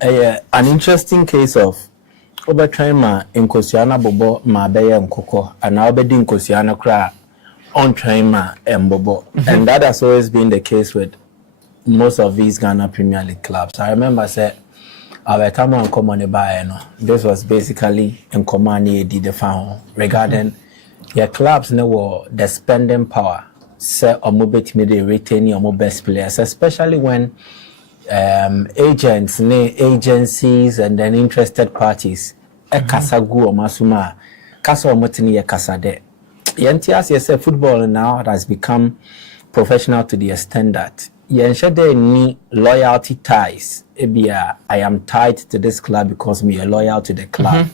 an interesting case of overtrain in Kosiana Bobo, ma Beye and Koko, and now bedding Kosiana cra on train and Bobo. And that has always been the case with most of these Ghana Premier League clubs. I remember say our time on common buy, this was basically in command did the found regarding your clubs know the spending power, say or mobile media retaining your best players, especially when agents, agencies, and then interested parties. A kasagu or masuma, kasa or motini a kasade. Yentias, yes, football now has become professional to the extent that yenshade ni loyalty ties. Ebia, I am tied to this club because me are loyal to the club.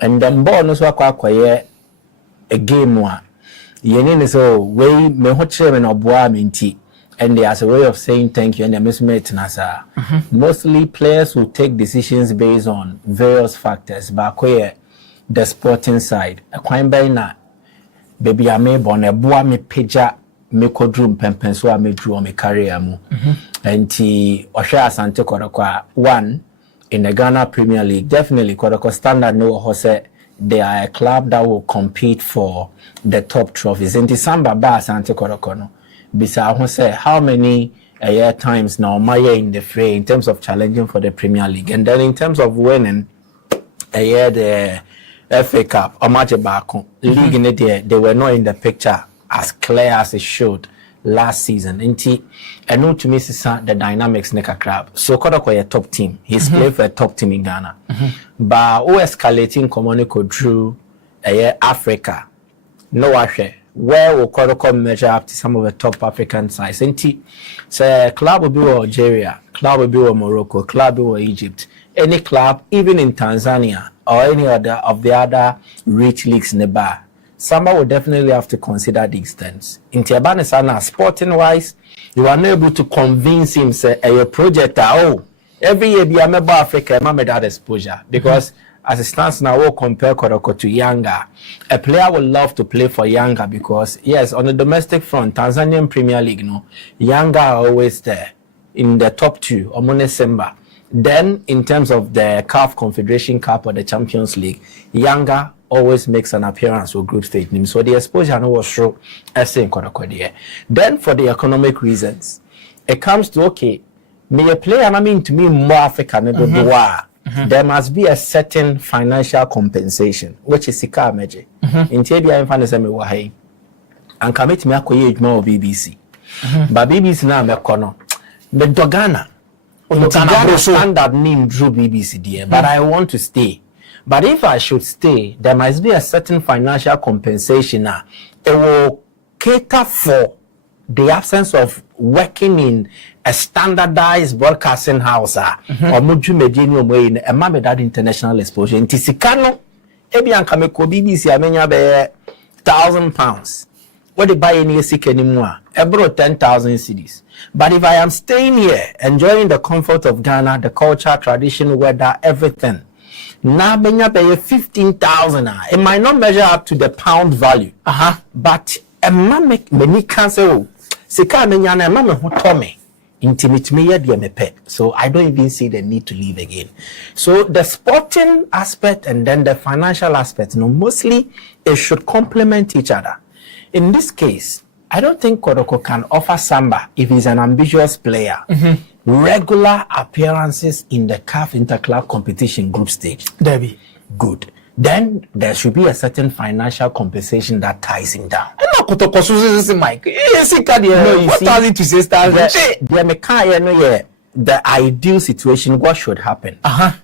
And then bonus wakwa a game one. Yenin is so way me hot chairman or boa minti. And there's a way of saying thank you and the mismate nasa. Mostly players will take decisions based on various factors. But where the sporting side, a quite by na baby I may born a boa me peja me kodrum pempenso me drew me career mu. And Osha Asante Kotoko one in the Ghana Premier League, definitely Kotoko standard no Jose. They are a club that will compete for the top trophies. And the Samba ba Asante Kotoko no. Bisa who say how many times now Maya in the fray in terms of challenging for the Premier League, and then in terms of winning the FA Cup or match back league in the year, they were not in the picture as clear as it showed last season. And no to me the dynamics neka club. So Kotoko a top team. He's played for a top team in Ghana. But who escalating Komoniko drew Africa. No washe. Where will Kotoko measure up to some of the top African sides? So club will be Algeria, club will be Morocco, club will be Egypt. Any club, even in Tanzania or any other of the other rich leagues in the bar, Samba will definitely have to consider these things. In Tiabane Sana, sporting wise, you are not able to convince him say a project every year be a member Africa, remember that exposure because. As it stands now, we'll compare Kotoko to Yanga. A player would love to play for Yanga because, yes, on the domestic front, Tanzanian Premier League, Yanga are always there in the top two, Omone Samba. Then, in terms of the CAF Confederation Cup or the Champions League, Yanga always makes an appearance with group stage names. So the exposure was true, as in Kotoko there. Then, for the economic reasons, it comes to, okay, may a player, I mean, to me, more African than the there must be a certain financial compensation, which is Sika Meje. In Tibia and Fantasy Wahi, and commit me a more BBC. But BBC now, Mekono. But Dogana, standard name drew BBC, dear, but I want to stay. But if I should stay, there must be a certain financial compensation. It will cater for the absence of working in a standardized broadcasting house or multi-media way in a mamma that international exposure. In Tisicano, Ebian Kameko BBC, I mean, £1,000. What they buy any sick anymore? I brought 10,000 CDs. But if I am staying here, enjoying the comfort of Ghana, the culture, tradition, weather, everything, now I pay 15,000. It might not measure up to the pound value. But a mamma many cancel. Sika menyana mama who told me intimate me yet me pet. So I don't even see the need to leave again. So the sporting aspect and then the financial aspect, mostly it should complement each other. In this case, I don't think Kotoko can offer Samba, if he's an ambitious player, regular appearances in the CAF Interclub competition group stage. Debbie, good. Then there should be a certain financial compensation that ties him down. Mike, what are you to say? The ideal situation, what should happen?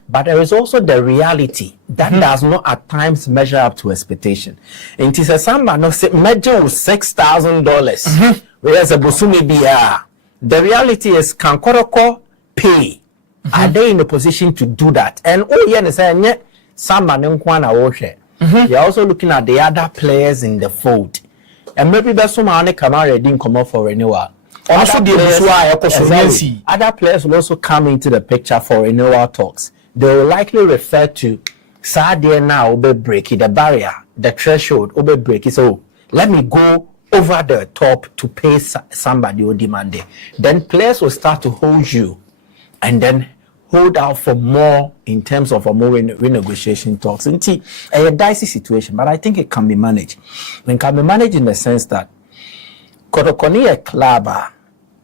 But there is also the reality that does not at times measure up to expectation. In Tisa Samba, no measure with $6,000. Whereas a Bosumi Bia, the reality is, can Kotoko pay? Are they in a position to do that? And Samba you're also looking at the other players in the fold. And maybe that's someone Camara didn't come up for renewal. Also, other players will also come into the picture for renewal talks. They will likely refer to Sadia now will break the barrier, the threshold will break it. So let me go over the top to pay somebody who demanded. Then players will start to hold you and then hold out for more in terms of a more renegotiation talks. It's a dicey situation, but I think it can be managed. It can be managed in the sense that Kotoko a club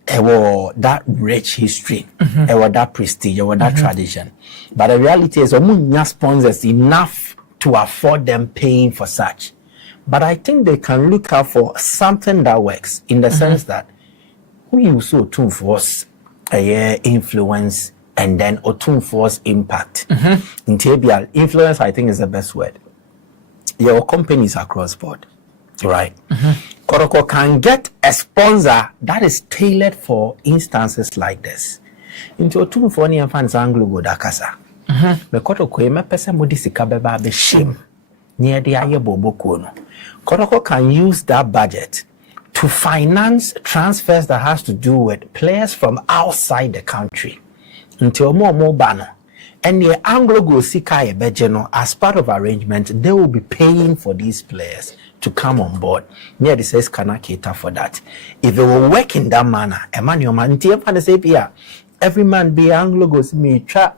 that rich history, that prestige, that tradition. But the reality is, omunya sponsors enough to afford them paying for such. But I think they can look out for something that works in the sense that we also tune force influence and then force impact. In TBL, influence I think is the best word. Your companies across board, right? Kotoko can get a sponsor that is tailored for instances like this. Into tune for any fans Anglo go dakasa. Me Kotoko me pesa modisika beba be shame near the aye boboko no. Kotoko can use that budget to finance transfers that has to do with players from outside the country. Until more banner. And the Anglo go sika ebejeno as part of arrangement, they will be paying for these players to come on board. Near the says cannot cater for that. If it will work in that manner, Emmanuel man say every man be Anglo goes me try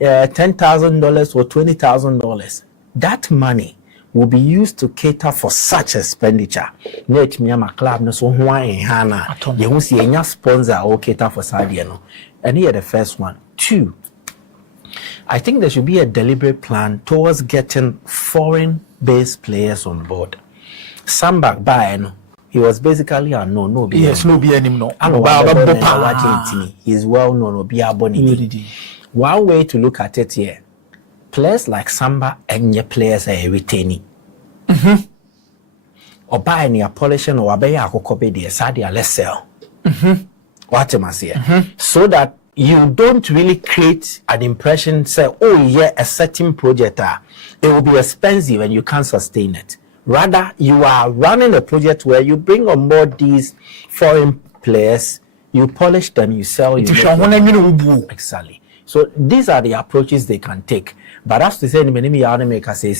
$10,000 or $20,000. That money will be used to cater for such expenditure. Net me my club no so why hana. You won't see any sponsor or cater for Sadiano. And here the first one. 2, I think there should be a deliberate plan towards getting foreign-based players on board. Samba by he was basically a no. Yes, no be any no. He's well known. One way to look at it here, players like Samba and your players are retaining. Or buy any polishing or obey a copy the Sadia let's sell. What am I saying? So that you don't really create an impression, say, oh yeah, a certain project, it will be expensive and you can't sustain it. Rather, you are running a project where you bring on board these foreign players, you polish them, you sell, you exactly. So these are the approaches they can take. But as to say, many maker say,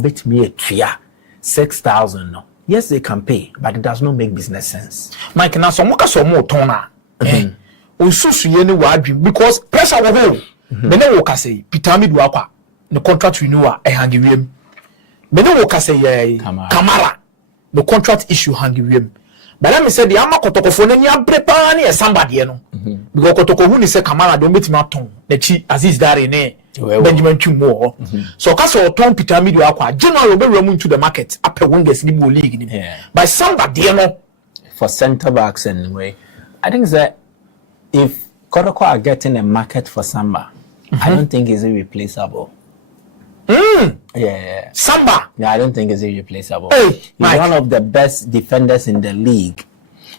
bit me a tria, 6,000. No. Yes, they can pay, but it does not make business sense. Mike, now some more toner. Because pressure will go. Many workers say, Pitami Duaka, the contract renewal, a hanging. Many workers say, Camara, the contract issue hanging. But let me say, the Ama Kotoko phone and you prepare somebody, you know. Because Kotoko who is a Camara, don't meet my tongue, the chi Aziz Darine, Benjamin Chumo. So Castle Tom Pitami Duaka, general will be removed to the market after one gets the league. By somebody, you know, for centre backs anyway. I think that if Kotoko are getting a market for Samba, I don't think it's irreplaceable. Yeah. Samba? Yeah, I don't think it's irreplaceable. He's one of the best defenders in the league.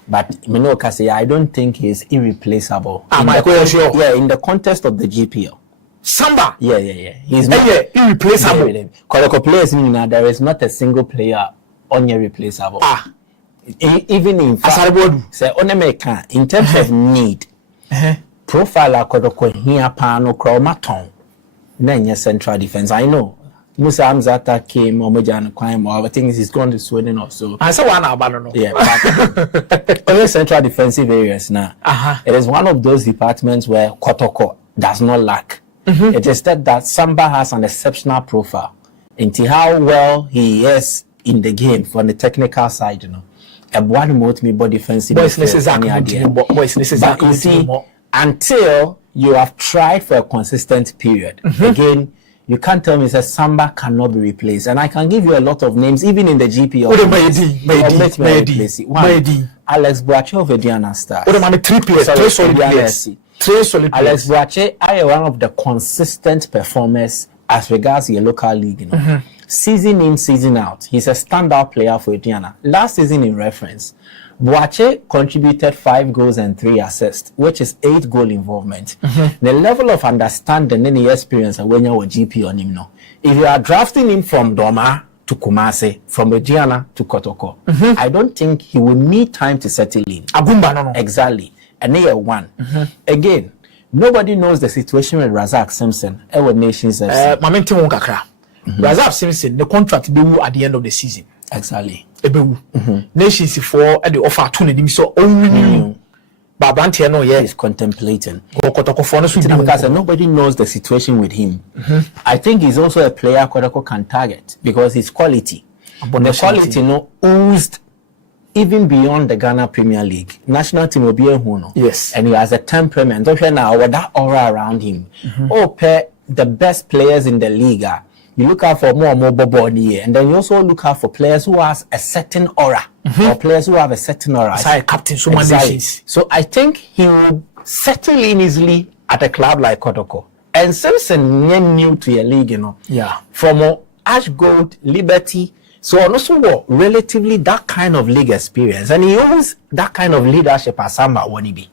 But I don't think he's irreplaceable. In the context of the GPL. Samba? Yeah. He's not irreplaceable. Kotoko players, there is not a single player irreplaceable. Even in fact, in terms of need, profile Kotoko here pano chromaton. Then central defense. I know. Musa Amzata came Omejan Crime or things he's going to Sweden or so. I saw one about yeah, but only central defensive areas now. It is one of those departments where Kotoko does not lack. It is that Samba has an exceptional profile into how well he is in the game from the technical side, you know. A one remote me body defensive. But you see, until you have tried for a consistent period. Again, you can't tell me that Samba cannot be replaced. And I can give you a lot of names, even in the GP. Alex Boache of Ediana Stars. Alex Boache, I am one of the consistent performers as regards your local league. You know. Season in, season out. He's a standout player for Ediana. Last season in reference, Boache contributed 5 goals and 3 assists, which is 8 goal involvement. The level of understanding and experience when you're GP on him, no. If you are drafting him from Doma to Kumase, from Ediana to Kotoko, I don't think he will need time to settle in. Exactly. And they are one. Again, nobody knows the situation with Razak Simpson. Our nations Razak Simpson, the contract due at the end of the season. Exactly. Nations for the offer to so only But Brantier no, yeah, he's contemplating. Kotoko for because nobody knows the situation with him. I think he's also a player Kotoko can target because his quality. The quality no oozed even beyond the Ghana Premier League. National team will be a huno. Yes. And he has a temperament. Okay, now with that aura around him. The best players in the league. You look out for more body, and then you also look out for players who has a certain aura, or players who have a certain aura. Captain, so many. So I think he will settle in easily at a club like Kotoko. And Simpson new to your league, you know. Yeah. From Ash Gold, Liberty. So also relatively that kind of league experience, and he owns that kind of leadership as Samba won't be.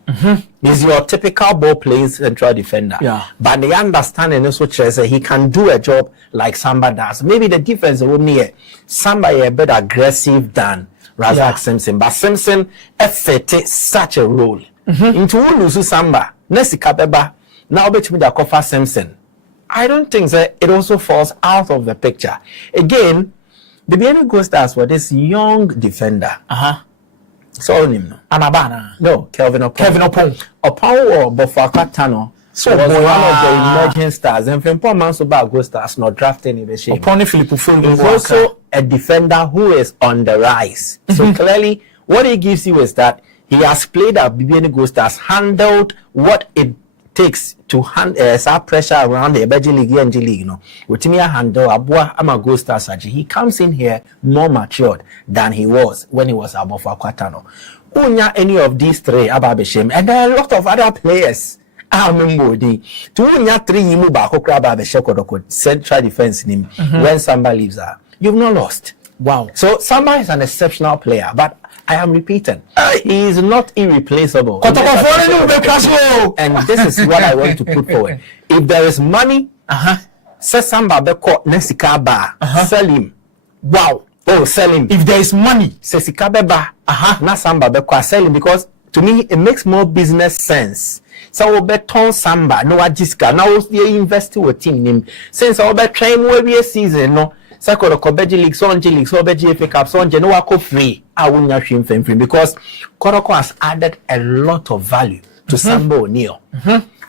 He's your typical ball playing central defender. Yeah. But the understanding also says he can do a job like Samba does. Maybe the difference will be Samba is a bit aggressive than Razak Simpson, but Simpson effected such a role. Into lose Samba, Nesika Beba, now bet me the cover Simpson. I don't think that it also falls out of the picture. Again, the BNB Ghost Stars for this young defender. So him Anabana. No, Kelvin Opon or Bofaka Tano. So was one of the emerging stars. And from poor man so bad Ghost Stars not drafting in the shape. Opon Philip is also a defender who is on the rise. So clearly, what he gives you is that he has played at BNB Ghost Stars, handled what it takes to handle pressure around the Ebeji League and G League, you know. With me handle Abua Ama Ghost Star Saji. He comes in here more matured than he was when he was above Akwatano. Unya any of these three Ababeshem, and there are a lot of other players. I remember the to Unya 3 Yimu Bakokra Babesheko central defense in him when Samba leaves her. You've not lost. Wow. So Samba is an exceptional player, but I am repeating, he is not irreplaceable. And this is what I want to put forward. If there is money, say Samba beko nesika ba, sell him. Wow. Oh, sell him. If there is money, say sikabe ba, na Samba beko sell him, because to me it makes more business sense. So we beton Samba, no ajiska. Now we invest with team name. Since I will train every season, no. So Kotoko League, so Beji FA Cup, so Genoa free. I will not free because Kotoko has added a lot of value to Samba O'Neal.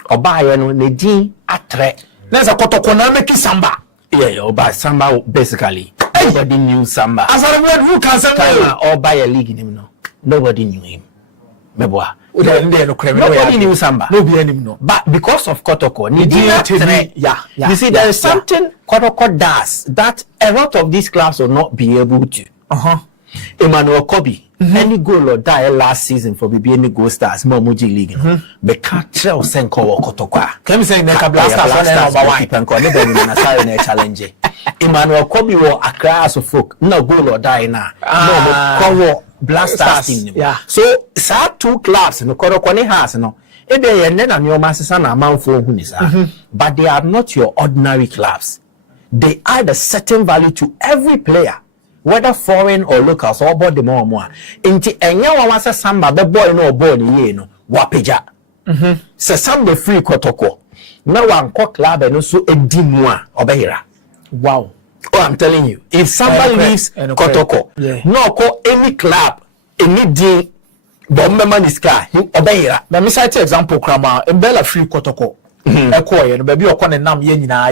Obayano Neji Atre. There's a Kotoko na make Samba. Yeah, Oba Samba basically. Nobody knew Samba. As I remember, who can Samba or buy a league in him? No, nobody knew him. Meboa. Nobody knew Samba. Nobody knew. But because of Kotoko, you see, there is something Kotoko does that a lot of these clubs will not be able to. Emmanuel Kobe, any goal or die last season for BBN Gold Stars, Momuji League. But can't tell Senko Kotoko. Can you say Neka Blasters challenge? Emmanuel Kobe will Accra as a folk. No goal or die now. No, Blasters team. Yeah. So, sad 2 clubs in the Kotoko has no. But they are not your ordinary clubs. They add a certain value to every player, whether foreign or local. So about the more. Inti enya wa wasa Samba be boy no boy ni no wapeja. Se Samba free Kotoko. Na wan ko club no so edimua obehira. Wow. Oh, I'm telling you, if Samba leaves Kotoko, no call any club, any deal, Bomberman is car, obeyra. Let me cite example, Krama, Mbella free Kotoko. Echo, and baby, or Conan Nam Yenina,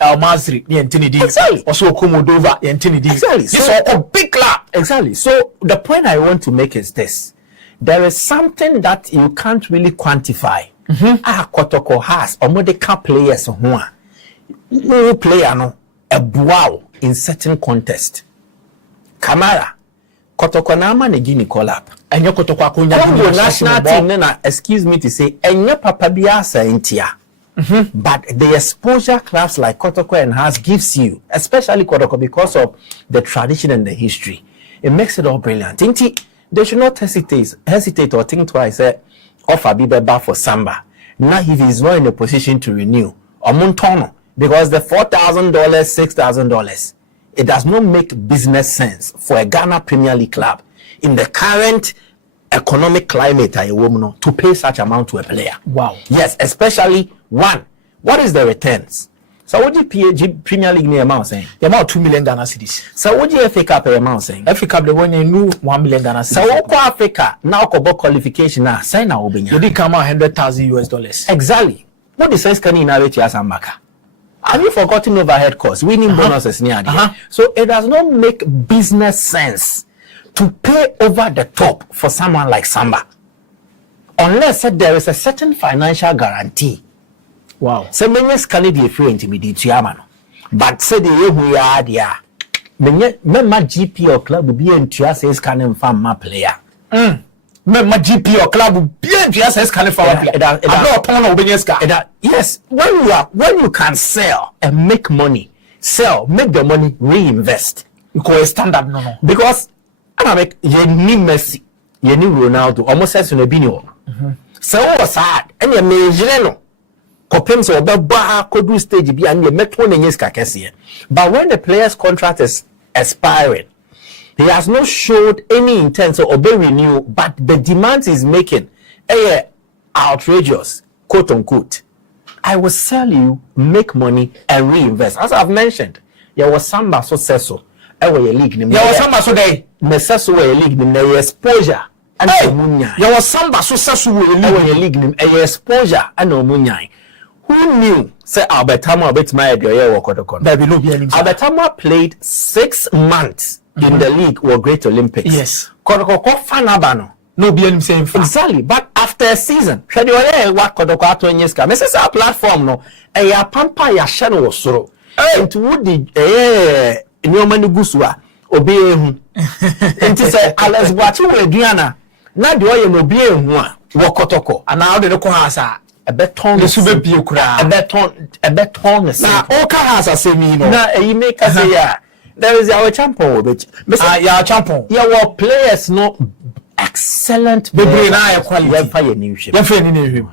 El Mazri, the Antinidi, also Komodova, the Antinidi. Exactly. So a big club. Exactly. So the point I want to make is this: there is something that you can't really quantify. Kotoko has or medical players who player no. A wow in certain contest. Camara, Kotoko na ama negini call up. Enye Kotoko akunya Congo national team na excuse me to say enye papa biasa intia. But the exposure clubs like Kotoko and has gives you, especially Kotoko, because of the tradition and the history. It makes it all brilliant. Inti, they should not hesitate or think twice. Offer Bibeba for Samba. Now if he's not in a position to renew, or Montono. Because the $4,000, $6,000, it does not make business sense for a Ghana Premier League club in the current economic climate to pay such amount to a player. Wow. Yes, especially one. What is the returns? So what you PG Premier League near amount saying? The amount 2 million Ghana cedis. So what you FA Cup amount saying? FA Cup the one you know 1 million Ghana cedis. So what Africa now kobo qualification now sign now obinya. You did come out $100,000. Exactly. What the sense can you narrate as Samba? Have you forgotten overhead costs? Winning bonuses near So it does not make business sense to pay over the top for someone like Samba. Unless there is a certain financial guarantee. Wow. So many Canadian free intimidate Yamano. But say the we are there. My GP or club will be in Tias can farm my player. My GP or club will be in Tias can farm player. Yes, when you can sell and make money, make the money, reinvest. You call it standard no. Because I make you need Messi, you need Ronaldo, almost as a binio. So what's sad? And you may no. Kopem so oba kodu stage bi and you make one years kakese. But when the player's contract is expiring, he has not showed any intent to obey renew, but the demands he's making outrageous, quote unquote. I will sell you, make money, and reinvest. As I've mentioned, there was Samba successful. There was Samba so they necessary league in the exposure and there was Samba successful league in exposure and Omunyai. Who knew? Say Albertamo bet my idea Kotoko. Albertamo played 6 months in the league or Great Olympics. Yes. Kotoko fanabano. No be any same exactly. But after a season, what Kotoko 20 years ago, Mrs. Our platform no a pampa ya channel was so. And would the Nyomani Guswa obey him. And to say Alex Watu Diana. Now the way you obey him Kotoko. And now the local has a beton the super biocra a beton now oka has a semi no now you make us say yeah there is our champion which your champion your players no excellent be bring na quality fire new ship you